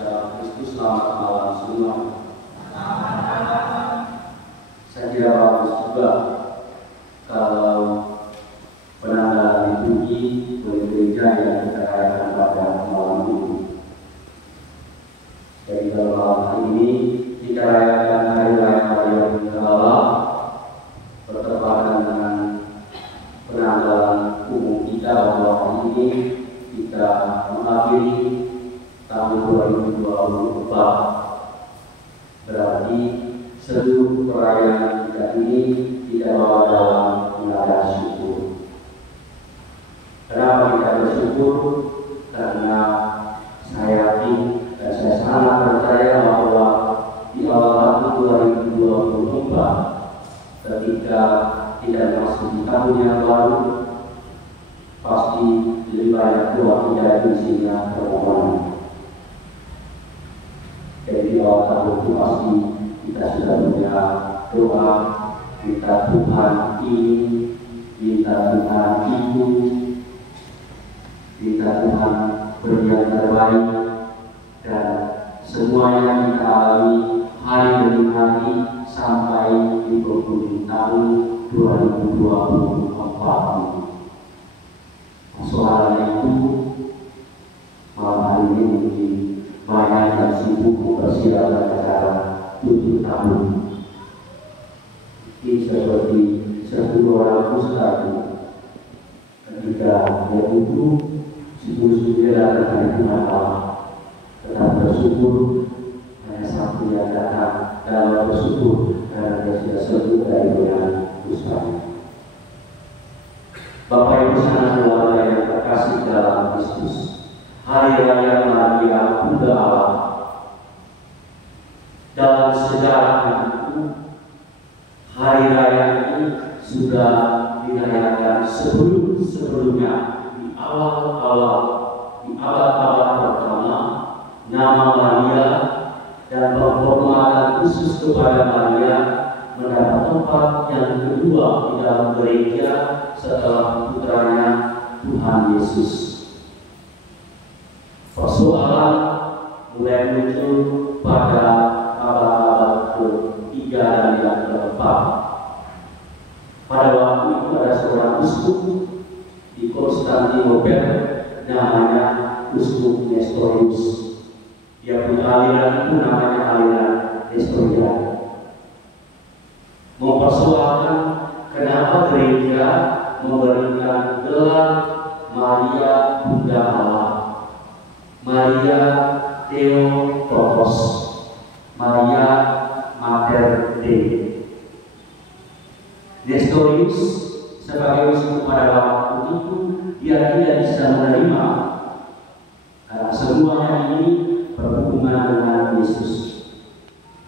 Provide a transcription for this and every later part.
dalam Kristus, selamat malam semua. Saya kira bagus juga kalau penanda liturgi oleh gereja yang kita rayakan pada malam ini. Jadi dalam malam hari ini kita rayakan hari raya Maria Bunda Allah bertepatan dengan penanggalan umum kita bahwa hari ini kita mengakhiri tahun 2024. Berarti seluruh perayaan kita ini kita bawa dalam menada syukur. Kenapa kita bersyukur? Karena saya yakin dan saya sangat percaya bahwa di awal tahun 2024 ketika tidak masuk di tahun yang baru, pasti lebih banyak doa kita isinya permohonan. Jadi di awal tahun itu pasti kita sudah punya doa, minta Tuhan ini, minta Tuhan itu, minta Tuhan beri yang terbaik, dan semua yang kita alami hari demi hari sampai di penghujung tahun 2024 ini. Soalnya itu malam hari ini mungkin banyak yang sibuk mempersiapkan acara 7 tahun. Ini seperti 10 orang ustaz ketika dia duduk sungguh-sungguh datang hari Jumat malam, tetap bersyukur hanya satu yang datang dan bersyukur karena dia sudah sembuh dari goyangan ustaz. Bapak Ibu saudara keluarga yang terkasih dalam Kristus, Hari Raya Maria Bunda Allah dalam sejarah itu, hari raya ini sudah dirayakan sebelumnya di awal-awal, di abad-abad pertama. Nama Maria dan penghormatan khusus kepada Maria mendapat tempat yang kedua di dalam gereja setelah putranya Tuhan Yesus. Persoalan mulai muncul pada abad-abad ke-3 dan yang ke-4. Pada waktu itu ada seorang uskup di Konstantinopel namanya Uskup Nestorius. Dia punya aliran itu namanya aliran Nestorian. Mempersoalkan kenapa gereja memberikan gelar Maria Bunda Allah, Maria Theotokos, Maria Mater Dei. Nestorius sebagai uskup pada waktu itu dia tidak bisa menerima karena semuanya ini berhubungan dengan Yesus.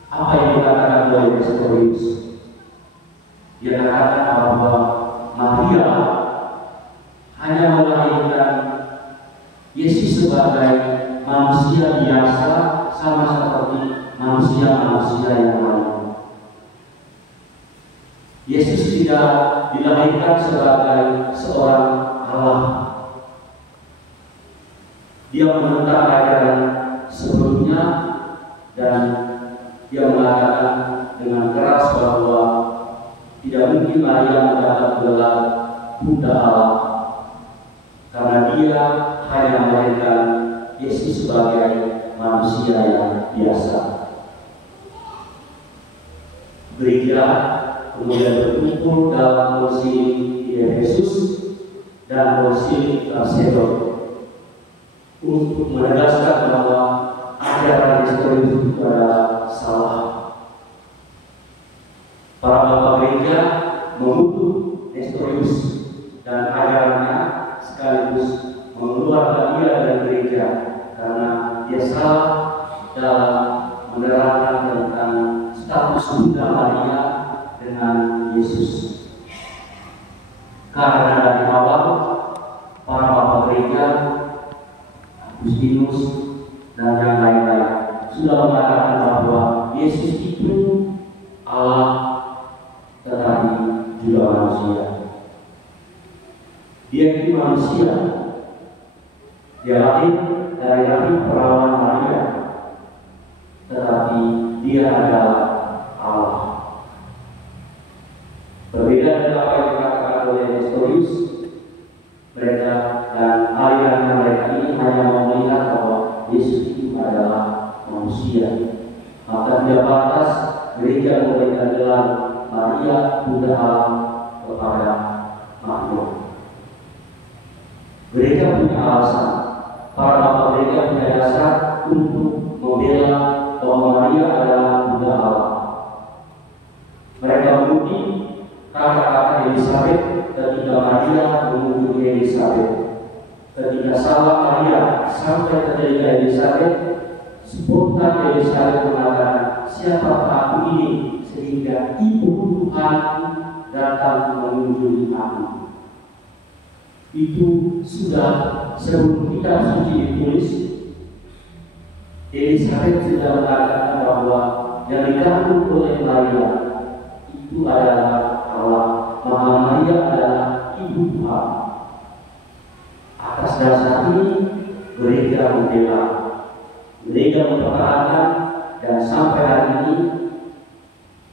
Apa yang dikatakan oleh Nestorius? Dia katakan bahwa Maria hanya melahirkan Yesus sebagai manusia biasa sama seperti manusia-manusia yang lain. Yesus tidak dilahirkan sebagai seorang Allah. Dia menentang ajaran sebelumnya dan dia mengatakan dengan keras bahwa tidak mungkin Maria mendapat gelar Bunda Allah karena dia hanya melahirkan Yesus sebagai manusia yang biasa. Gereja kemudian berkumpul dalam konsili di Efesus dan konsili Chalcedon untuk menegaskan bahwa ajaran Nestorius itu adalah salah. Para bapak gereja mengutuk Nestorius dan ajarannya sekaligus mengeluarkan dia dari gereja karena dia salah dalam menerangkan tentang status Bunda Maria dengan Yesus. Karena dari awal para bapak gereja Agustinus dan yang lain-lain sudah mengatakan bahwa Yesus itu Allah tetapi juga manusia. Dia itu manusia. Dia lahir dari rahim perawan Maria Dia adalah Allah. Berbeda dengan apa yang dikatakan oleh Nestorius, mereka dan aliran mereka ini hanya mau melihat bahwa Yesus itu adalah manusia. Maka tidak batas gereja memberikan gelar Maria Bunda Allah kepada Maria. Gereja punya alasan, para bapak gereja punya dasar untuk membela bahwa Maria adalah Bunda Allah. Mereka menguji kata-kata Elizabeth ketika Maria mengunjungi Elizabeth. Ketika salah Maria sampai ketika Elizabeth, spontan Elizabeth mengatakan, siapakah aku ini sehingga ibu Tuhan datang mengunjungi aku. Itu sudah sebelum kitab suci ditulis, Elizabeth sudah mengatakan bahwa yang dikandung oleh Maria itu adalah Allah, maka Maria adalah ibu Tuhan. Atas dasar ini gereja membela, gereja mempertahankan, dan sampai hari ini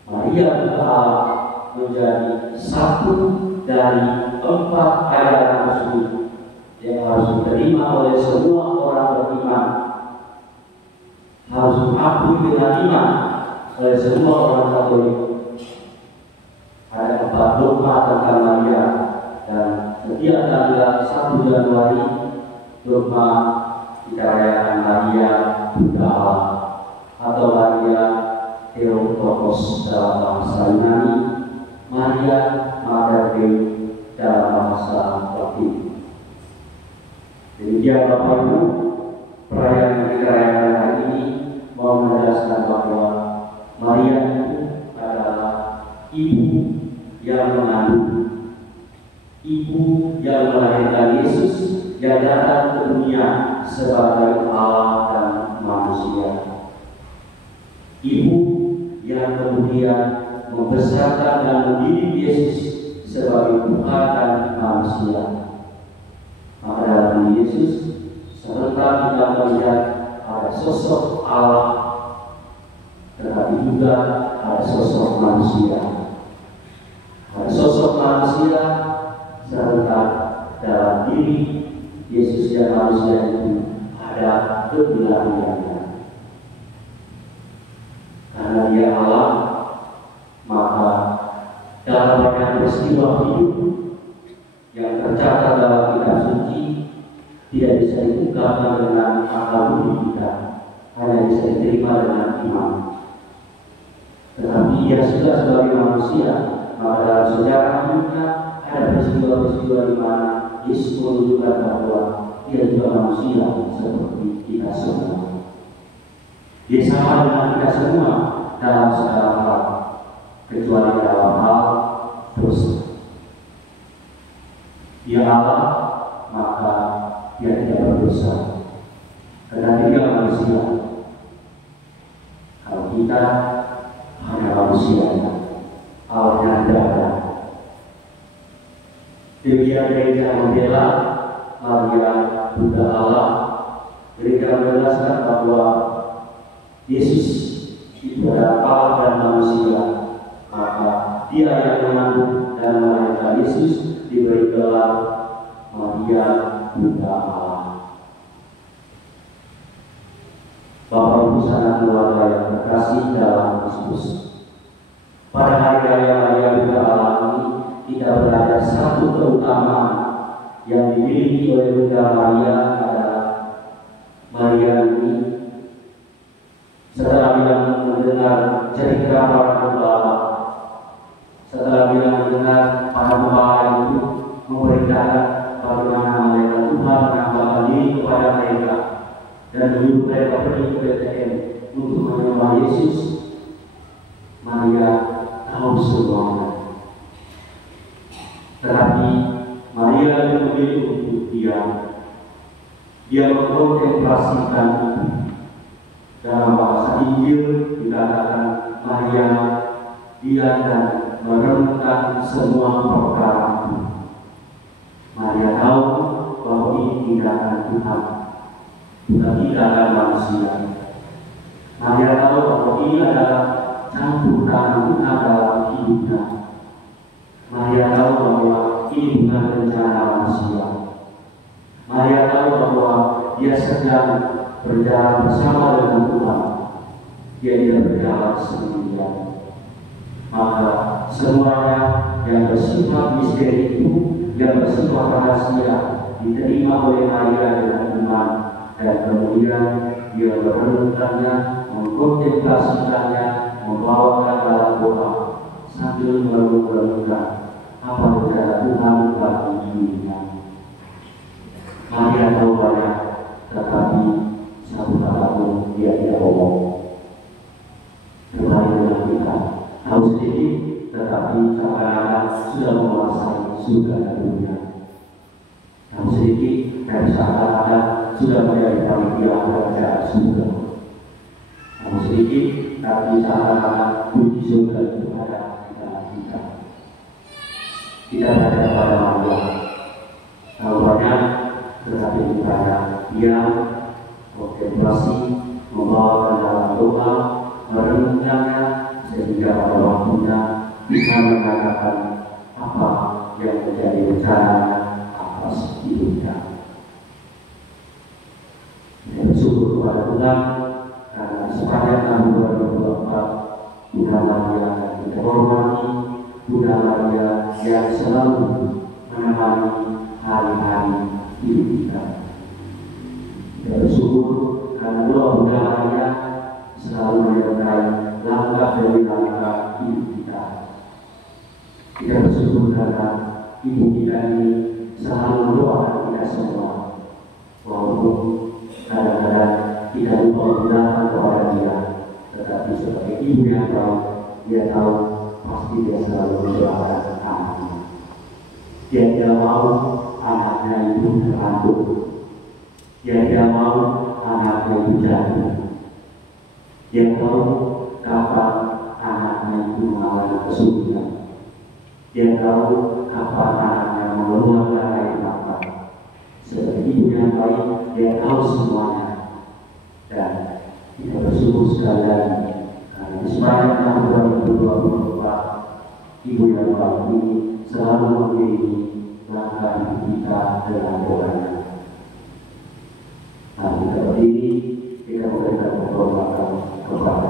Maria Bunda Allah menjadi satu dari 4 ajaran tersebut yang harus diterima oleh semua orang beriman, harus diakui dengan iman oleh semua orang Katolik. Ada 4 dogma tentang Maria, dan setiap tanggal 1 Januari dogma kita rayakan Maria Bunda Allah atau Maria Theotokos dalam bahasa Yunani, Maria Mater Dei dalam bahasa Latin. Demikian Bapak Ibu, perayaan yang kita rayakan hari ini mau menegaskan bahwa Maria itu adalah ibu yang mengandung, ibu yang melahirkan Yesus yang datang ke dunia sebagai Allah dan manusia. Ibu yang kemudian membesarkan dan mendidik Yesus sebagai Tuhan dan manusia. Maka dalam Yesus serentak kita melihat ada sosok Allah, tetapi juga ada sosok manusia. Ada sosok manusia serentak dalam diri Yesus dan manusia itu ada kebenarannya. Karena Dia Allah, maka dalam banyak peristiwa hidup yang tercatat dalam kitab suci tidak bisa diungkapkan dengan akal budi kita, hanya bisa diterima dengan iman. Tetapi Dia sudah sebagai manusia, maka dalam sejarah hidupnya ada peristiwa-peristiwa di mana Yesus menunjukkan bahwa Dia juga manusia seperti kita semua. Dia sama dengan kita semua dalam segala hal, kecuali dalam hal dosa. Dia Allah, maka Dia tidak berdosa, karena Dia manusia. Kalau kita hanya manusia, Allahnya tidak ada. Demikian gereja membela Maria Bunda Allah. Gereja menjelaskan bahwa Yesus itu adalah Allah dan manusia, maka Dia yang mengandung dan melahirkan Yesus diberi gelar Maria Bunda Allah. Bapak Ibu sanak keluarga yang terkasih dalam Kristus, pada hari raya Maria Bunda Allah ini kita belajar satu keutamaan yang dimiliki oleh Bunda Maria adalah Maria ini. Setelah dia mendengar cerita para pembawa, setelah dia mendengar para pembawa itu memberitakan bagaimana mereka Tuhan menambahkan diri kepada mereka dan menyuruh mereka pergi ke Bethlehem untuk menyembah Yesus, Maria tahu semuanya. Tetapi Maria memilih untuk diam. Dia mengkontemplasikan itu. Dalam bahasa Injil dikatakan Maria dia akan merenungkan semua perkara itu. Maria tahu bahwa ini tindakan Tuhan, bukan tindakan manusia. Maria tahu bahwa ini ini adalah campuran Tuhan dalam hidupnya. Maria tahu bahwa ini bukan rencana manusia. Maria tahu bahwa dia sedang berjalan bersama dengan Tuhan. Dia tidak berjalan sendirian. Maka semuanya yang bersifat misteri itu, yang bersifat rahasia, diterima oleh Maria dengan iman, dan kemudian dia merenungkannya, mengkontemplasikannya, membawakan dalam doa sambil merenungkan apa rencana Tuhan bagi dirinya. Maria tahu banyak, tetapi satu kata pun dia tidak ngomong. Kembali dengan kita, tahu sedikit, tetapi seakan-akan sudah menguasai surga dan dunia. Tahu sedikit, dan seakan-akan sudah menjadi panitia kerajaan surga. Tahu sedikit, tapi seakan-akan kunci surga itu ada di dalam kita. Tidak ada pada Maria. Tahu banyak, tetapi bukannya dia kontemplasi, membawakan dalam doa, merenungkannya, sehingga pada waktunya bisa mengatakan apa yang menjadi rencana atas hidupnya. Kita bersyukur kepada Tuhan karena sepanjang tahun 2024 Bunda Maria yang kita hormati, Bunda Maria yang selalu menemani hari-hari hidup kita. Kita bersyukur karena doa Bunda Maria selalu menyertai langkah demi langkah hidup kita. Kita bersyukur karena ibu kita ini selalu mendoakan kita semua, walaupun kadang-kadang kita lupa mendatang kepada dia, tetapi sebagai ibu yang tahu, dia tahu pasti dia selalu mendoakan anaknya. Dia tidak mau anaknya itu terandung. Dia tidak mau anaknya itu jatuh. Dia tahu kapan anaknya itu mengalami kesulitan. Dia tahu kapan anaknya mengeluarkan air mata. Sebagai ibu yang baik, dia tahu semuanya. Dan kita bersyukur sekali lagi karena di sepanjang tahun 2024, ibu yang baik ini selalu mengiringi langkah hidup kita dengan doanya. Nah, kita berdiri, kita memberikan penghormatan kepada